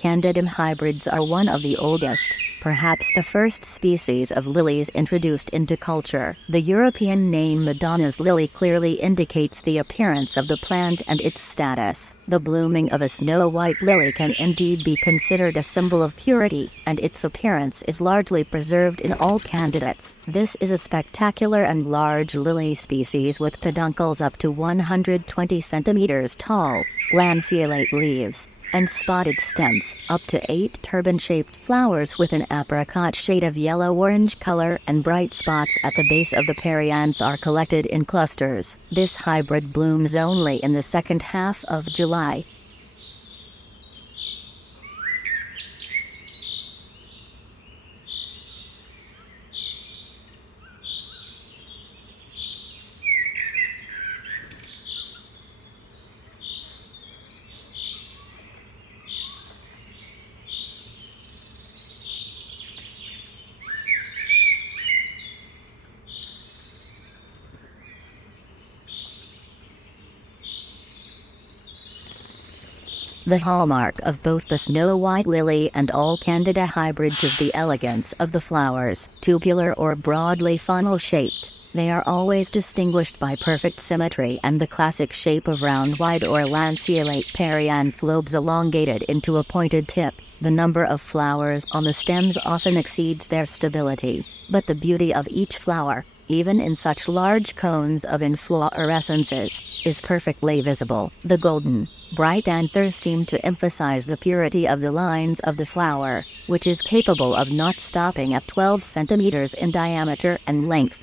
Candidum hybrids are one of the oldest, perhaps the first species of lilies introduced into culture. The European name Madonna's lily clearly indicates the appearance of the plant and its status. The blooming of a snow-white lily can indeed be considered a symbol of purity, and its appearance is largely preserved in all candidates. This is a spectacular and large lily species with peduncles up to 120 centimeters tall, lanceolate leaves, and spotted stems, up to 8 turban-shaped flowers with an apricot shade of yellow-orange color, and bright spots at the base of the perianth are collected in clusters. This hybrid blooms only in the second half of July. The hallmark of both the snow-white lily and all Candida hybrids is the elegance of the flowers. Tubular or broadly funnel-shaped, they are always distinguished by perfect symmetry and the classic shape of round wide or lanceolate perianth lobes elongated into a pointed tip. The number of flowers on the stems often exceeds their stability, but the beauty of each flower, even in such large cones of inflorescences, is perfectly visible. The golden, bright anthers seem to emphasize the purity of the lines of the flower, which is capable of not stopping at 12 centimeters in diameter and length.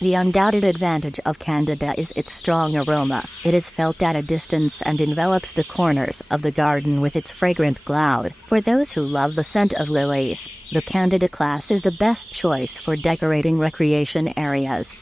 The undoubted advantage of Candida is its strong aroma. It is felt at a distance and envelops the corners of the garden with its fragrant cloud. For those who love the scent of lilies, the Candida class is the best choice for decorating recreation areas.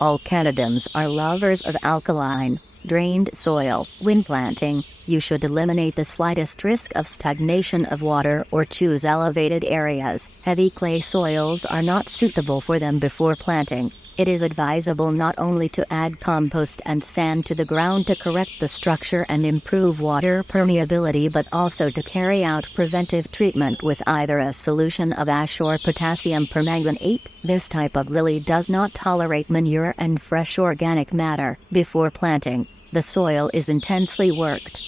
All Candidums are lovers of alkaline, drained soil. When planting, you should eliminate the slightest risk of stagnation of water or choose elevated areas. Heavy clay soils are not suitable for them before planting. It is advisable not only to add compost and sand to the ground to correct the structure and improve water permeability, but also to carry out preventive treatment with either a solution of ash or potassium permanganate. This type of lily does not tolerate manure and fresh organic matter. Before planting, the soil is intensely worked.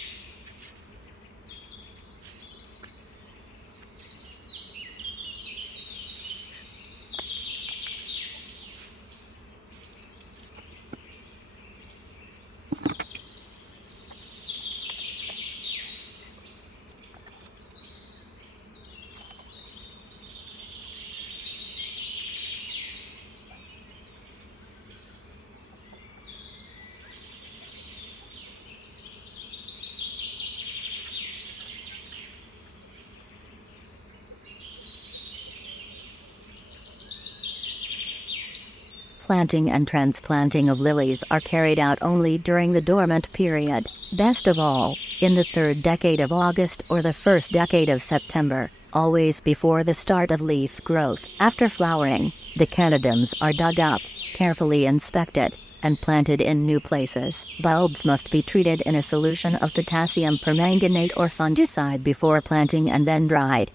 Planting and transplanting of lilies are carried out only during the dormant period, best of all, in the third decade of August or the first decade of September, always before the start of leaf growth. After flowering, the candidums are dug up, carefully inspected, and planted in new places. Bulbs must be treated in a solution of potassium permanganate or fungicide before planting and then dried.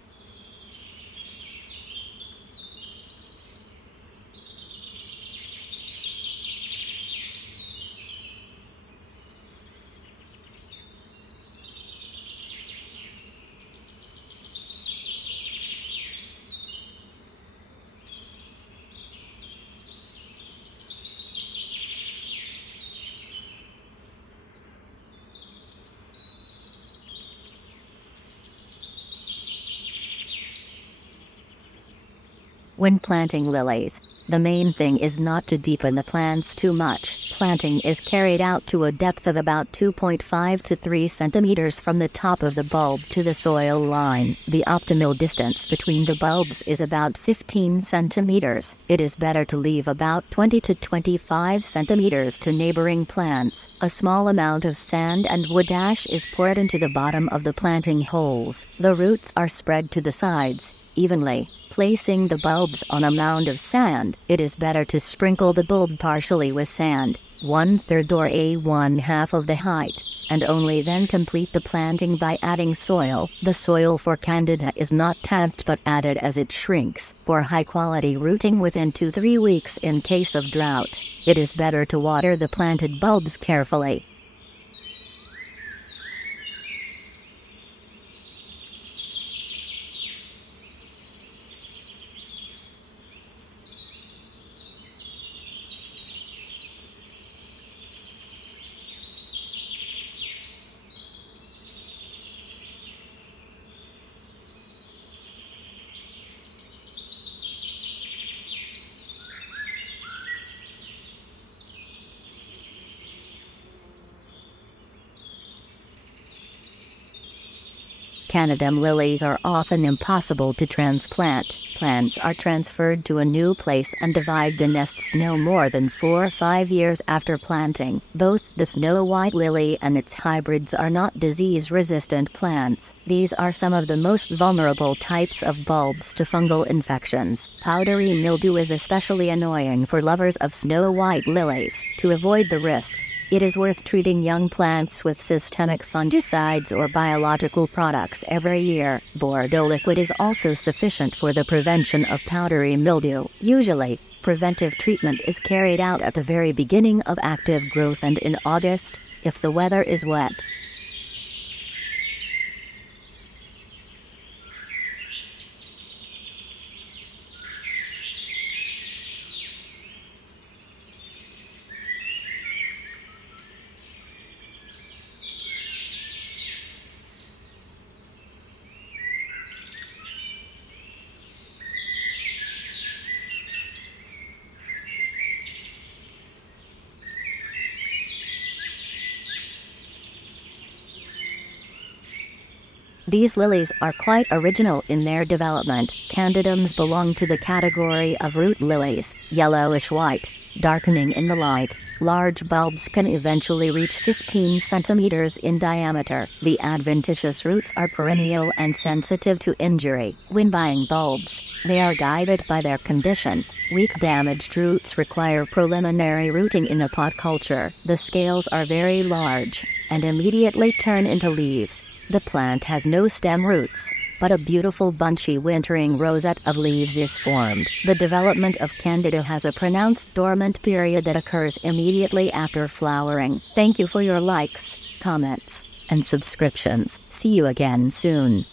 When planting lilies, the main thing is not to deepen the plants too much. Planting is carried out to a depth of about 2.5 to 3 centimeters from the top of the bulb to the soil line. The optimal distance between the bulbs is about 15 centimeters. It is better to leave about 20 to 25 centimeters to neighboring plants. A small amount of sand and wood ash is poured into the bottom of the planting holes. The roots are spread to the sides evenly. Placing the bulbs on a mound of sand, it is better to sprinkle the bulb partially with sand, 1/3 or 1/2 of the height, and only then complete the planting by adding soil. The soil for Candida is not tapped but added as it shrinks. For high-quality rooting within 2 to 3 weeks in case of drought, it is better to water the planted bulbs carefully. Candidum lilies are often impossible to transplant. Plants are transferred to a new place and divide the nests no more than 4 or 5 years after planting. Both the snow white lily and its hybrids are not disease-resistant plants. These are some of the most vulnerable types of bulbs to fungal infections. Powdery mildew is especially annoying for lovers of snow white lilies. To avoid the risk, it is worth treating young plants with systemic fungicides or biological products every year. Bordeaux liquid is also sufficient for the prevention of powdery mildew. Usually, preventive treatment is carried out at the very beginning of active growth and in August, if the weather is wet. These lilies are quite original in their development. Candidums belong to the category of root lilies, yellowish-white, darkening in the light. Large bulbs can eventually reach 15 centimeters in diameter. The adventitious roots are perennial and sensitive to injury. When buying bulbs, they are guided by their condition. Weak damaged roots require preliminary rooting in a pot culture. The scales are very large and immediately turn into leaves. The plant has no stem roots, but a beautiful bunchy wintering rosette of leaves is formed. The development of Candida has a pronounced dormant period that occurs immediately after flowering. Thank you for your likes, comments, and subscriptions. See you again soon.